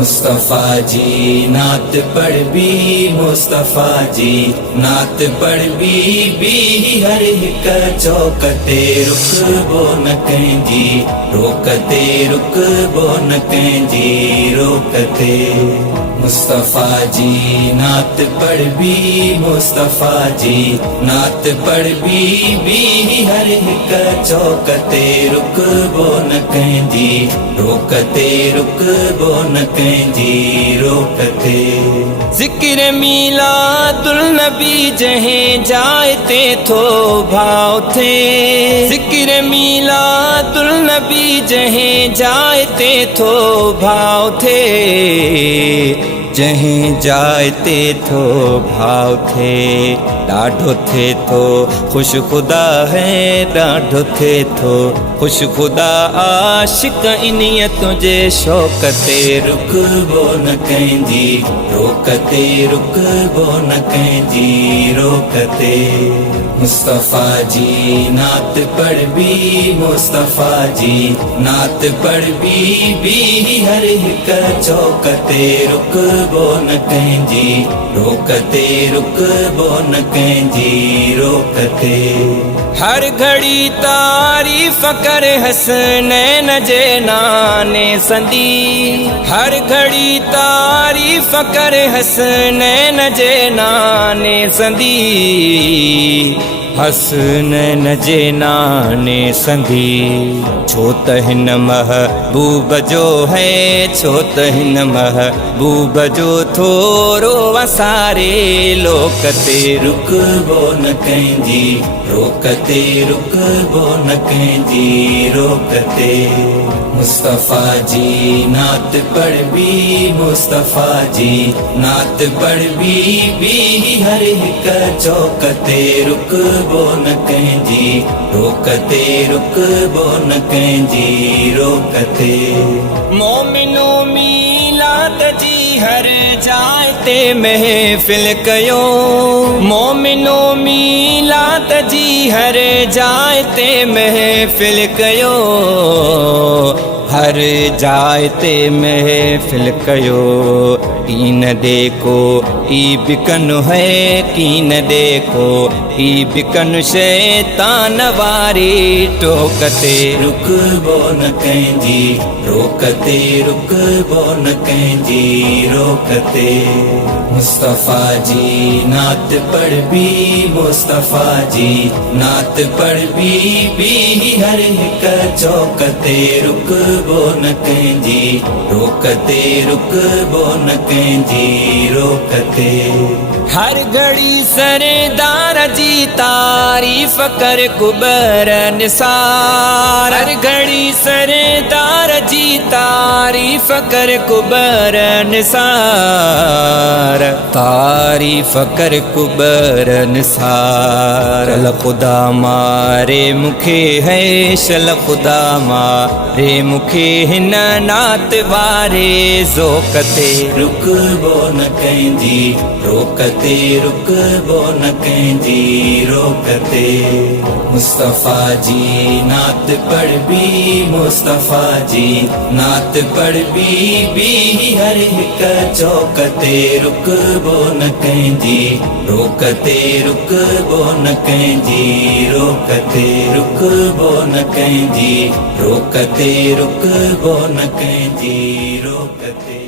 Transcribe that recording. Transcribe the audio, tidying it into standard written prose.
मुस्तफ़ा जी नात पढ़ भी मुस्तफ़ा जी नात पढ़ भी हर हिक चौकते रुकबो न कंहिंजी रोकते रुकबो न कंहिंजी रोकते। मुस्तफ़ा जी नात पढ़ भी मुस्तफ़ा जी नात पढ़ भी हर हिक चौकते रुकबो न कंहिंजी रोकते रुकबो न कंहिंजी रोकते। ज़िक्र मीलादुल नबी जहें जाए ते थो भाव थे ज़िक्र मीलादुल नबी जहें जाए ते थो भाव थे जहें जाते थो भाव थे ॾाढो थे तो खुश खुदा है ॾाढो थे तो खुश खुदा आशिक इन्हीअ तुझे शौक़ते रुकबो न कंहिंजी रोकते रुकबो न कंहिंजी रोकते। मुस्तफ़ा जी नात पढ़ भी मुस्तफ़ा जी नात पढ़ भी हर हिक चौकते रुकबो न कंहिंजी रोकते रुकबो न कंहिंजी रोकते। हर घड़ी तारीफ़ कर हसनैन जे नाने संदी हर घड़ी तारीफ़ कर हसनैन जे नाने संदी हसनैन जे नाने संदी। छो त हिन महबूब जो है छो त हिन महबूब जो थोरो वसारे लोकते रुकबो न कंहिंजी रोकते रुकबो न कंहिंजी रोकते। मुस्तफ़ा जी नात पढ़ भी मुस्तफ़ा जी नात पढ़ भी हर हिक चौकते रुकबो न कंहिंजी रोकते रुकबो न कंहिंजी रोकते। मोमिनो मीलाद जी हर जाए ते महफ़िल कयो मोमिनो मीलाद जी हर जाए ते महफ़िल कयो हर जाए ते महफ़िल कयो। कीन देखो ई बिकन है कीन देखो ई बिकन शैतान वारी टोकते रुकबो न कंहिंजी रोकते रुकबो न कंहिंजी रोकते। मुस्तफ़ा जी नात पढ़ भी मुस्तफ़ा जी नात पढ़ भी हर हिक चौकते रुकबो न कंहिंजी रोकते रुकबो न कंहिंजी रोकते। हर घड़ी सरदार जी तारीफ़ कर कुबर निसार हर घड़ी सरदार जी तारीफ़ कर कुबर निसार तारीफ़ कर कुबर निसार। शल खुदा मारे मुखे है शल खुदा मारे मुखे हिन नात वारे ज़ोकते रुकबो न कंहिंजी रोकते रुकबो न कंहिंजी रोकते। मुस्तफ़ा जी नात पढ़ भी मुस्तफ़ा जी नात पढ़ भी हर हिक चौकते रुकबो न कंहिंजी रोकते रुकबो न कंहिंजी रोकते रुकबो न कंहिंजी रोकते रुकबो न कंहिंजी रोकते।